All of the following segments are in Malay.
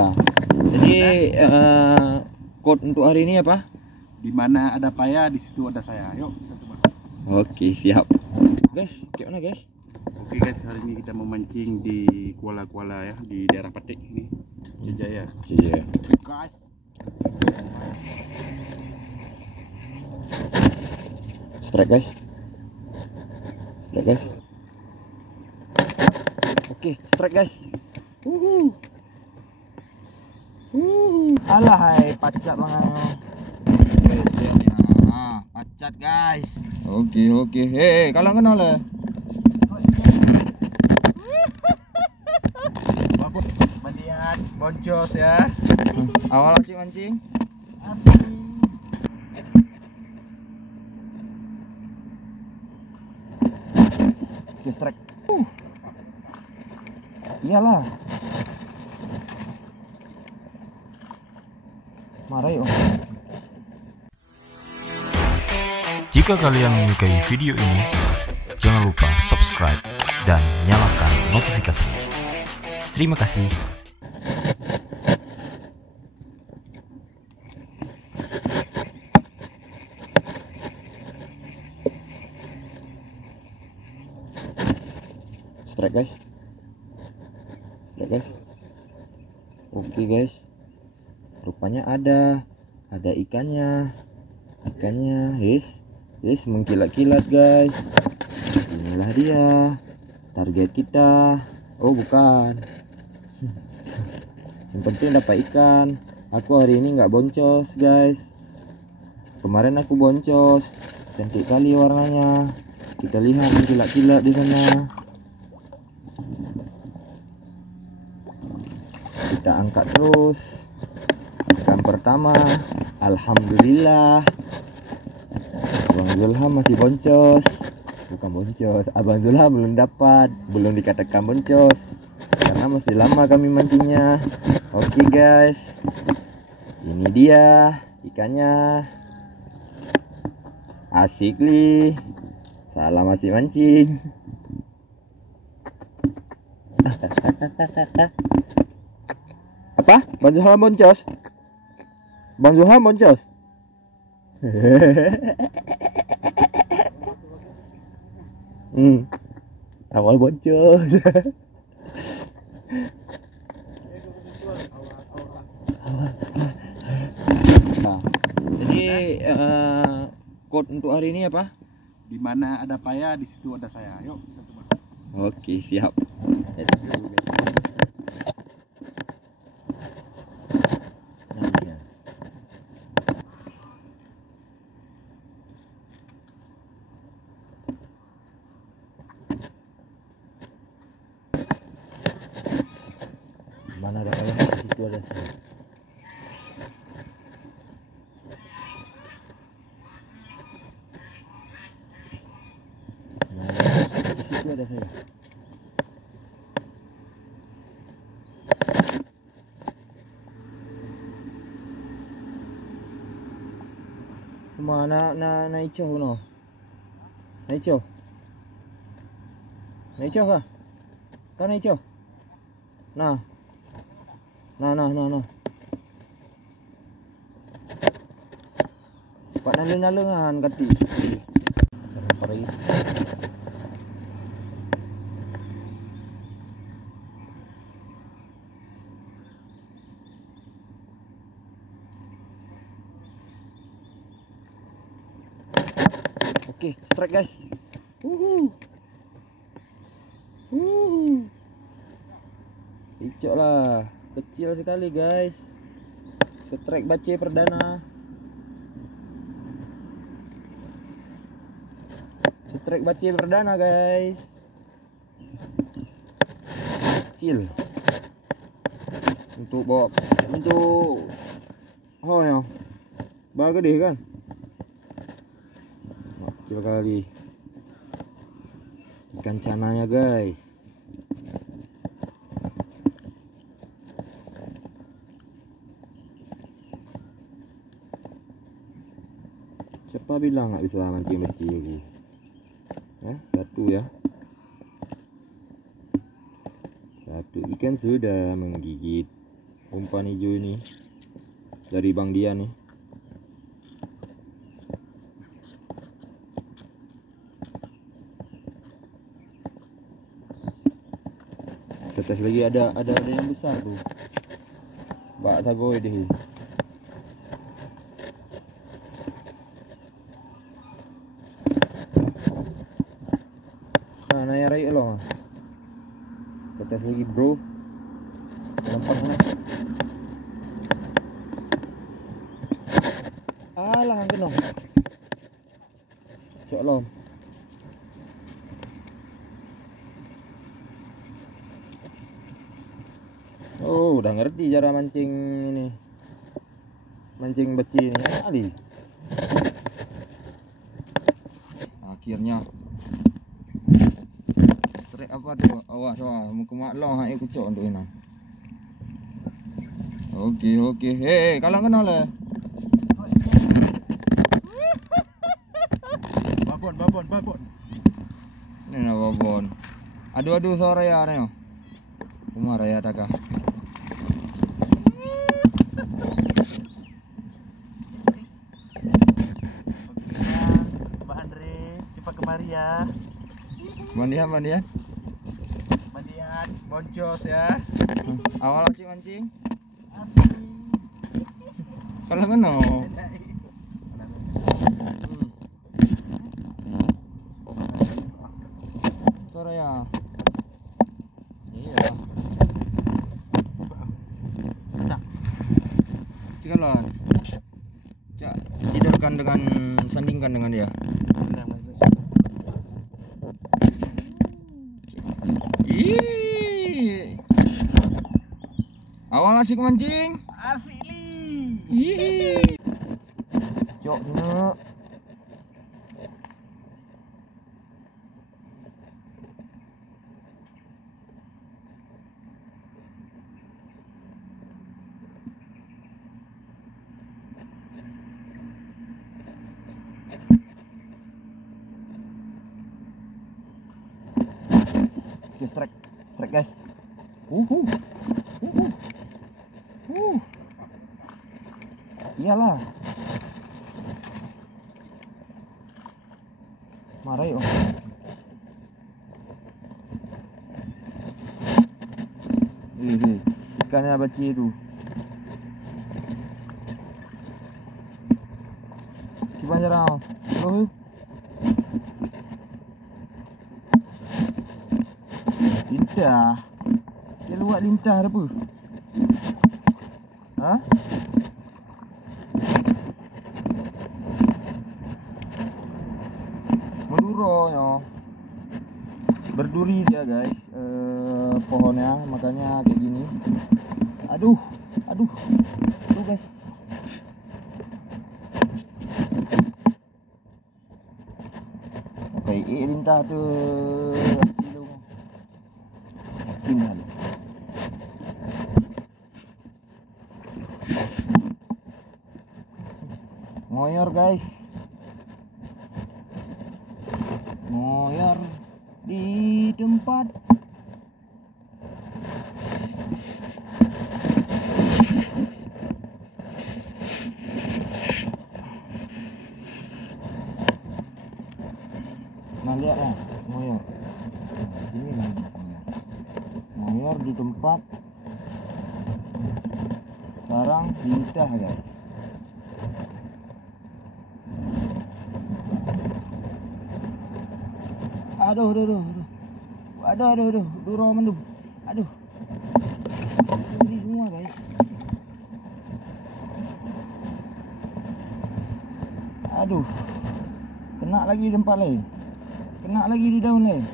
Nah, jadi code untuk hari ini apa? Di mana ada paya, di situ ada saya. Yuk kita coba. Oke, siap. Guys, gimana guys? Oke guys, hari ini kita memancing di Kuala-Kuala ya, di daerah Patik ini, Jejaya. Iya. Oke guys. Strike guys. Strike guys. Oke, strike guys. Alah hai pacat mangan. Guys, lihat ya. Pacat guys. Oke. Hei, kalian kenal ya? Bagus, melihat boncos ya. Awal sih mancing. Oke, strike. Iyalah. Marah yuk. Jika kalian menyukai video ini, jangan lupa subscribe dan nyalakan notifikasinya. Terima kasih. Strike guys. Oke guys. Rupanya ada ikannya. Yes, mengkilat-kilat guys. Inilah dia target kita. Oh bukan. Yang penting dapat ikan. Aku hari ini nggak boncos guys. Kemarin aku boncos. Cantik kali warnanya. Kita lihat mengkilat-kilat di sana. Kita angkat terus. Ikan pertama, alhamdulillah. Abang Zulham masih boncos. Bukan boncos, Abang Zulham belum dikatakan boncos karena masih lama kami mancingnya. Oke guys, ini dia ikannya. Asik li. Salah masih mancing. Apa? Bang Zulham boncos? Bang Zulham boncos? Awal boncos. Nah, jadi code untuk hari ini apa? Di mana ada paya, di situ ada saya. Yuk kita coba. Oke, siap. Mana ada payah, di situ ada saya. Di situ ada saya. Mana na icoh no? Na icoh kah? Kau na icoh? Nah. Pak naleng-nalengan kati. Sampai. Oke, strike guys. Icok lah. Kecil sekali guys. Strike bace perdana. Strike bace perdana guys. Kecil. Untuk oh ya. Bah gede kan? Kecil kali. Ikan cananya guys. Siapa bilang nggak bisa mancing kecil? Satu ya. Satu ikan sudah menggigit. umpan hijau ini dari Bang Dian nih. Tetes lagi, ada yang besar tuh. Bak tagoy deh. Nah, naya rai lo. Tetes lagi, bro. Lempar sana. Alah, ang kena. Cok lom. Oh, udah ngerti cara mancing ini. Mancing beci ini kali. Akhirnya. Trek apa tuh? Awas, mau ke mak long hak kucuk untuk ini. Oke. Hei, kalau kena le. Babon. Ini na babon. Adu sore ya nih. Umar ya taka. Mbak Andre, cepat kemari ya. Mandian. Mandian, boncos ya. Awal asik mancing. Kalau kena. Sore ya. Iya. Cikalan. Cak, tidurkan dengan sandingkan dengan dia. Ih. Awal asik mancing. Afili. Ih. Cok sini. Oke, strike guys. Iyalah. Marah yuk. Ikannya beci itu. Gimana jarang? Lintah. Dia luat lintah apa? Hah? Menduronya. Berduri dia, guys. Pohonnya makanya kayak gini. Aduh, guys. Oke, lintah tuh. Ngoyor guys, ngoyor di tempat. Nah lihat lah, ngoyor. Nah, sini lagi ngoyor di tempat sarang lintah guys. Aduh, duro menduh. Aduh, ini semua guys. Aduh, kena lagi di tempat lain, kena lagi di daun lain,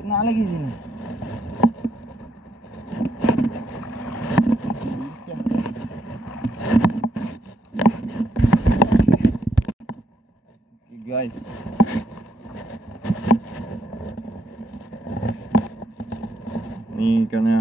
kena lagi sini. Oke guys. Ini ikannya.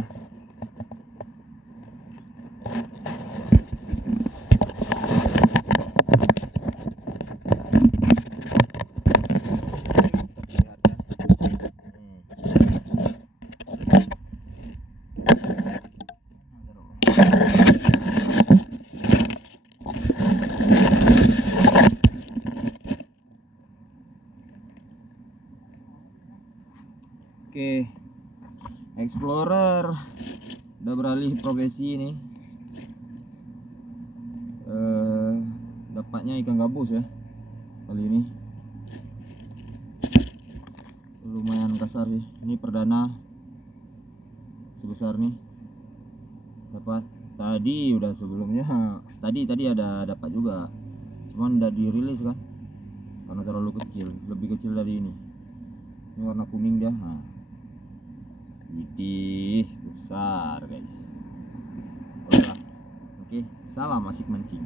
explorer udah beralih profesi ini. Dapatnya ikan gabus ya kali ini, lumayan kasar sih. Ini perdana sebesar nih dapat. Tadi udah sebelumnya tadi ada dapat juga, cuman udah dirilis kan karena terlalu kecil, lebih kecil dari ini. Ini warna kuning dia. Nah, widih, besar guys. Oke, salam asik mancing.